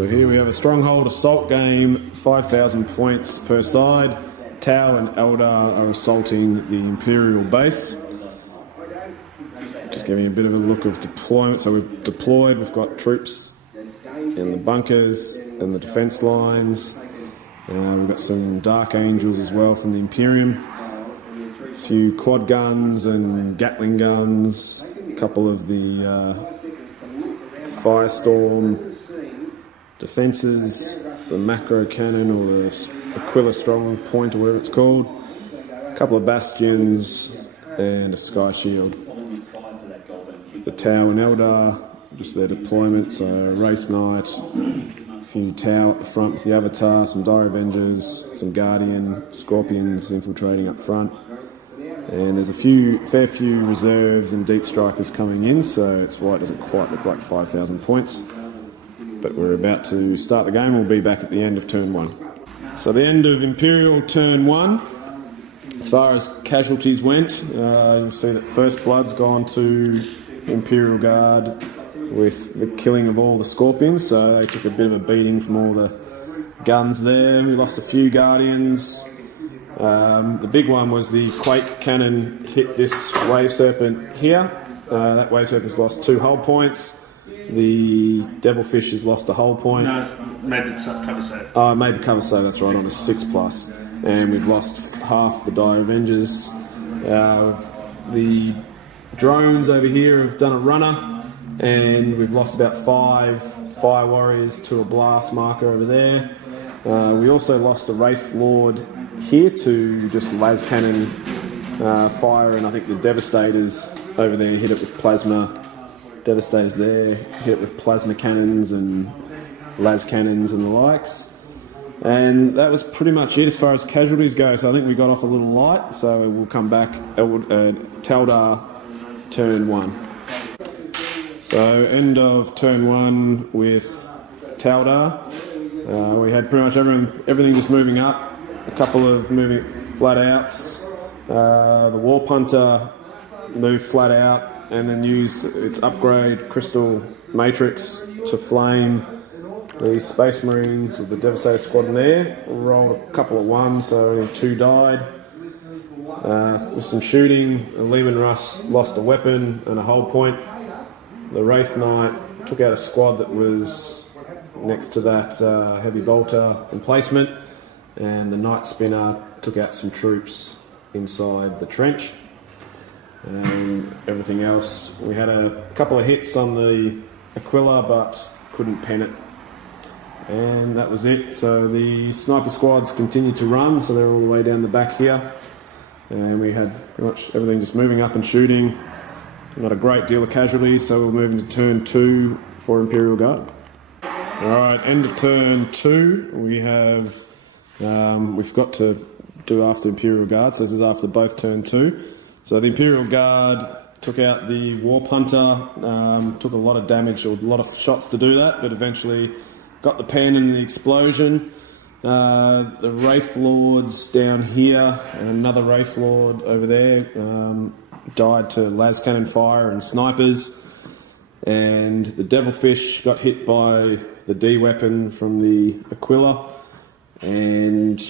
So here we have a Stronghold Assault game, 5,000 points per side. Tau and Eldar are assaulting the Imperial base. Just giving a bit of a look of deployment. So we've deployed, we've got troops in the bunkers and the defence lines. We've got some Dark Angels as well from the Imperium. A few quad guns and Gatling guns. A couple of the Firestorm defences, the macro cannon or the Aquila strong point or whatever it's called, a couple of bastions and a sky shield. The Tau and Eldar, just their deployment, so Wraith Knight, a few Tau at the front with the Avatar, some Dire Avengers, some Guardian, Scorpions infiltrating up front, and there's a fair few reserves and deep strikers coming in, so it's why it doesn't quite look like 5,000 points. But we're about to start the game. We'll be back at the end of turn 1. So the end of Imperial turn 1. As far as casualties went, you'll see that First Blood's gone to Imperial Guard with the killing of all the Scorpions, so they took a bit of a beating from all the guns there. We lost a few Guardians. The big one was the Quake Cannon hit this Wave Serpent here. That Wave Serpent's lost 2 hull points. The Devilfish has lost a hull point. No, it's made the cover save. Oh, made the cover save, that's right, on a 6+. And we've lost half the Dire Avengers. The drones over here have done a runner, and we've lost about 5 Fire Warriors to a blast marker over there. We also lost a Wraith Lord here to just las cannon fire, and I think the Devastators over there hit it with plasma. Devastators there hit it with plasma cannons and las cannons and the likes. And that was pretty much it as far as casualties go, so I think we got off a little light, so we'll come back Taudar turn 1. So end of turn 1 with Taudar. We had pretty much everything just moving up, a couple of moving flat outs. The Warp Hunter moved flat out and then used its upgrade Crystal Matrix to flame the Space Marines of the Devastator Squadron there. Rolled a couple of 1s, so 2 died. With some shooting, Lehman Russ lost a weapon and a hull point. The Wraith Knight took out a squad that was next to that heavy bolter emplacement, and the Night Spinner took out some troops inside the trench. And everything else, we had a couple of hits on the Aquila but couldn't pen it, and that was it. So the sniper squads continued to run, so they're all the way down the back here, and we had pretty much everything just moving up and shooting. Not a great deal of casualties, so we'll move into turn 2 for Imperial Guard. Alright, end of turn 2, we have we've got to do after Imperial Guard, so this is after both turn 2. So the Imperial Guard took out the Warp Hunter, took a lot of damage or a lot of shots to do that, but eventually got the pen and the explosion. The Wraith Lords down here and another Wraith Lord over there died to las cannon fire and snipers. And the Devilfish got hit by the D weapon from the Aquila, and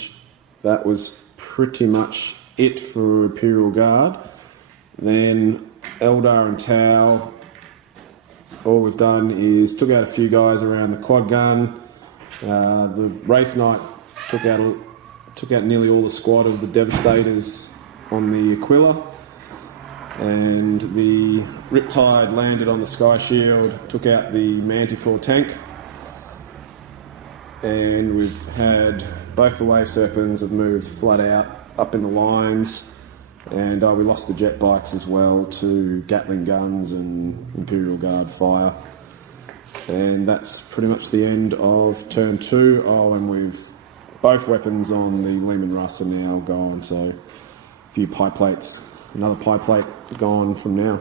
that was pretty much it for Imperial Guard. Then Eldar and Tau, all we've done is took out a few guys around the quad gun. The Wraith Knight took out nearly all the squad of the Devastators on the Aquila, and the Riptide landed on the Sky Shield, took out the Manticore tank, and we've had both the Wave Serpents have moved flat out up in the lines, and we lost the jet bikes as well to Gatling guns and Imperial Guard fire. And that's pretty much the end of turn 2. Oh, and we've both weapons on the Lehman Russ are now gone, so a few pie plates, another pie plate gone from now.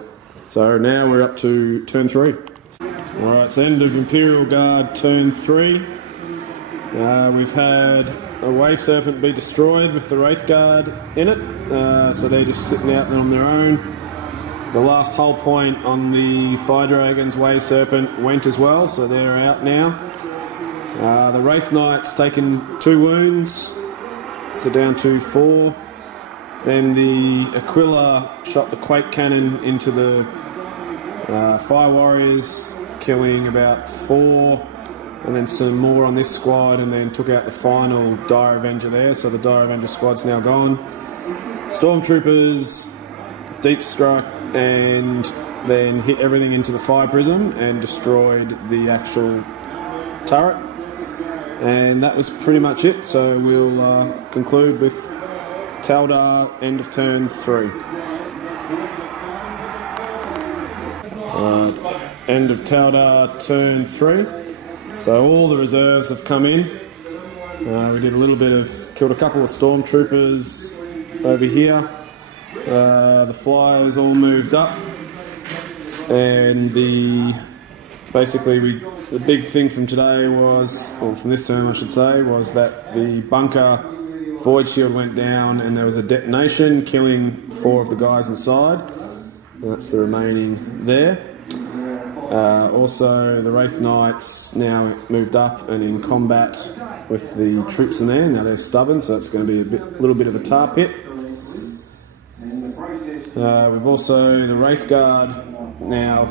So now we're up to turn 3. Alright, so end of Imperial Guard turn 3. We've had a Wave Serpent be destroyed with the Wraith Guard in it, so they're just sitting out there on their own. The last hull point on the Fire Dragon's Wave Serpent went as well, so they're out now. The Wraith Knight's taken 2 wounds, so down to 4. Then the Aquila shot the Quake Cannon into the Fire Warriors, killing about 4. And then some more on this squad, and then took out the final Dire Avenger there, so the Dire Avenger squad's now gone. Stormtroopers deep struck and then hit everything into the fire prism and destroyed the actual turret. And that was pretty much it, so we'll conclude with Taudar, end of turn 3. End of Taudar, turn 3. So all the reserves have come in. We did a little bit of, killed a couple of stormtroopers over here. The flyers all moved up, and the big thing from today was, or from this term I should say, was that the bunker void shield went down and there was a detonation, killing 4 of the guys inside. And that's the remaining there. Also, the Wraith Knights now moved up and in combat with the troops in there. Now they're stubborn, so it's going to be a little bit of a tar pit. We've also, the Wraith Guard now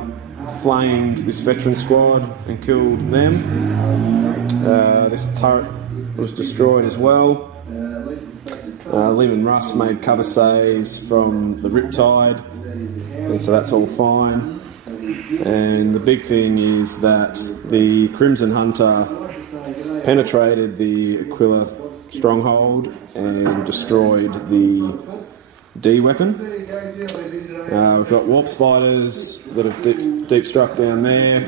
flamed this veteran squad and killed them. This turret was destroyed as well. Lim and Russ made cover saves from the Riptide, and so that's all fine. And the big thing is that the Crimson Hunter penetrated the Aquila stronghold and destroyed the D weapon. We've got warp spiders that have deep struck down there,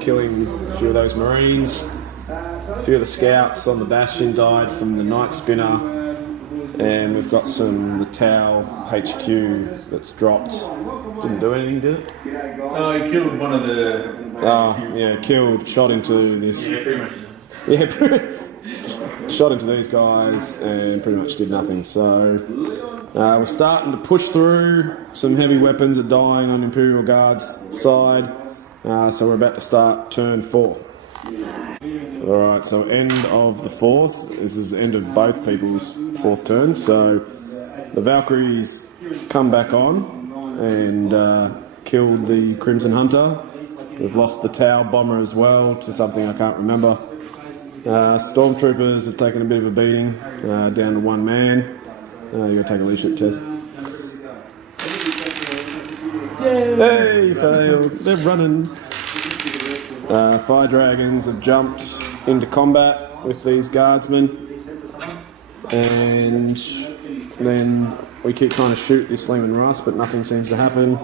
killing a few of those marines. A few of the scouts on the bastion died from the night spinner. And we've got the Tau HQ that's dropped. Didn't do anything, did it? Oh, he killed one of the... shot into this... Yeah, pretty much. Yeah, shot into these guys and pretty much did nothing. So we're starting to push through. Some heavy weapons are dying on Imperial Guard's side. So we're about to start turn 4. Alright, so end of the 4th. This is the end of both people's 4th turns. So the Valkyries come back on and killed the Crimson Hunter. We've lost the Tau Bomber as well to something I can't remember. Stormtroopers have taken a bit of a beating, down to 1 man. You gotta take a leadership test. Yay, failed. They're running. Fire Dragons have jumped into combat with these guardsmen, and then we keep trying to shoot this Lim and Russ, but nothing seems to happen.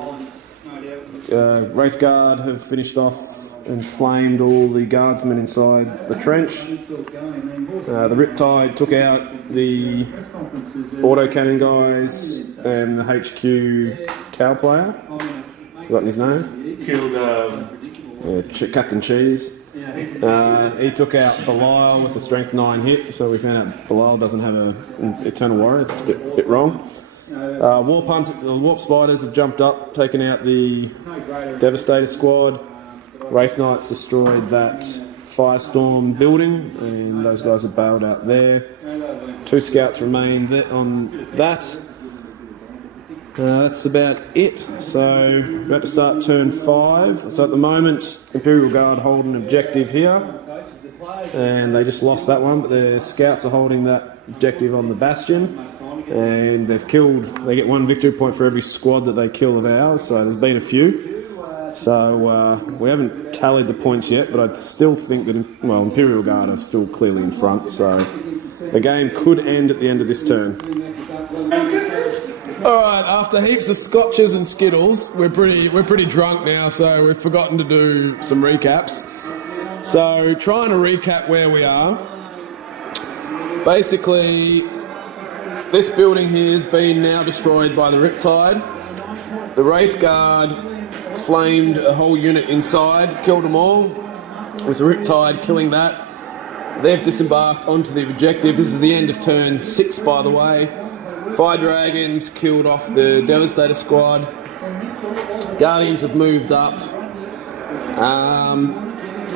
Wraith Guard have finished off and flamed all the guardsmen inside the trench. The Riptide took out the autocannon guys and the HQ cow player. Forgotten his name. Killed Captain Cheese. He took out Belial with a strength 9 hit, so we found out Belial doesn't have an Eternal Warrior. It's a bit wrong. Warp Spiders have jumped up, taken out the Devastator squad. Wraith Knights destroyed that Firestorm building, and those guys have bailed out there. 2 scouts remain on that. That's about it. So we're about to start turn 5. So at the moment, Imperial Guard hold an objective here, and they just lost that one, but their scouts are holding that objective on the bastion, and they get 1 victory point for every squad that they kill of ours, so there's been a few. So we haven't tallied the points yet, but I still think that Imperial Guard are still clearly in front, so the game could end at the end of this turn. Alright, after heaps of scotches and skittles, we're pretty drunk now, so we've forgotten to do some recaps. So, trying to recap where we are. Basically, this building here has been now destroyed by the Riptide. The Wraith Guard flamed a whole unit inside, killed them all, with the Riptide killing that. They've disembarked onto the objective. This is the end of turn 6, by the way. Fire Dragons killed off the Devastator squad. Guardians have moved up.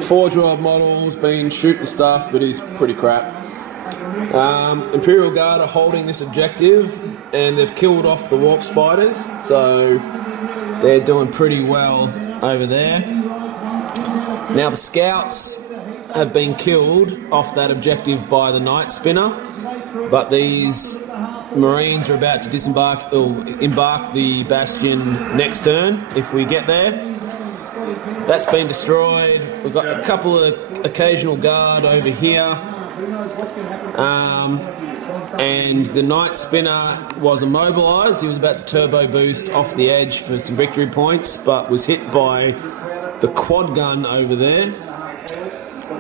4-year-old model's been shooting stuff, but he's pretty crap. Imperial Guard are holding this objective, and they've killed off the warp spiders, so they're doing pretty well over there. Now the scouts have been killed off that objective by the Night Spinner, but these Marines are about to embark the Bastion next turn if we get there. That's been destroyed. We've got a couple of occasional guard over here. And the Night Spinner was immobilised. He was about to turbo boost off the edge for some victory points, but was hit by the quad gun over there.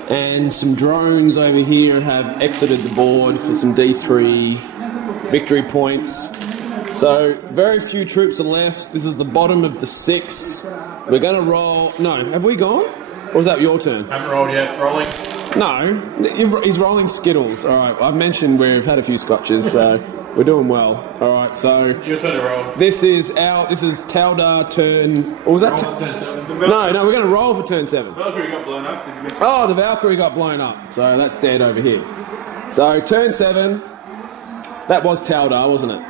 And some drones over here have exited the board for some D3 victory points. So very few troops are left. This is the bottom of the 6. We're going to roll... No, have we gone? Or was that your turn? Haven't rolled yet. Rolling. No, he's rolling Skittles. All right, I've mentioned we've had a few scotches, so we're doing well. All right, so Your turn to roll. this is Taudar turn. What was that? Turn 7. No, we're going to roll for turn 7. Valkyrie got blown up. Did you miss it? Oh, the Valkyrie got blown up, so that's dead over here. So turn 7. That was Taudar, wasn't it?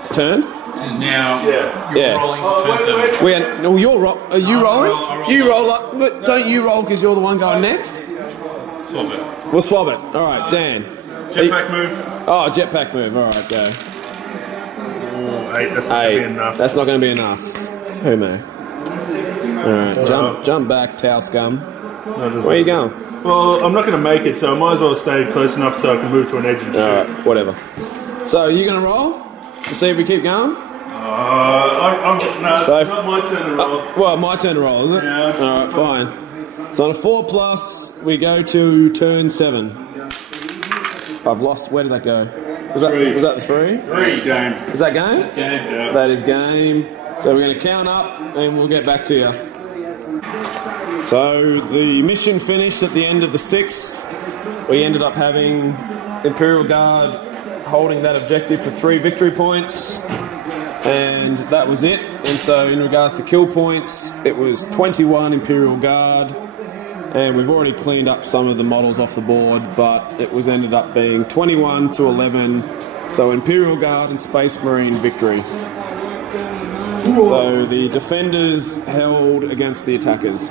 It's turn. This is now. Yeah. You're rolling for turn 7. No, you're are you rolling? I roll You up. roll up, but don't you roll because you're the one going next? Swap it. We'll swap it. All right, Dan. Jetpack move. Oh, jetpack move. All right, go. Oh, 8, that's not going to be enough. That's not going to be enough. Who me? Alright, jump back, Tau Scum. Where are you going? Well, I'm not going to make it, so I might as well stay close enough so I can move to an edge and shoot. Alright, whatever. So, are you going to roll? To see if we keep going? No, it's not my turn to roll. Well, my turn to roll, is it? Yeah. Alright, fine. So, on a 4+, we go to turn 7. I've lost. Where did that go? Was that the 3? 3 game. Is that game? That's game. Yeah. That is game. So we're going to count up and we'll get back to you. So the mission finished at the end of the 6th. We ended up having Imperial Guard holding that objective for 3 victory points. And that was it. And so in regards to kill points, it was 21 Imperial Guard. And we've already cleaned up some of the models off the board, but it was ended up being 21 to 11. So Imperial Guard and Space Marine victory. So the defenders held against the attackers.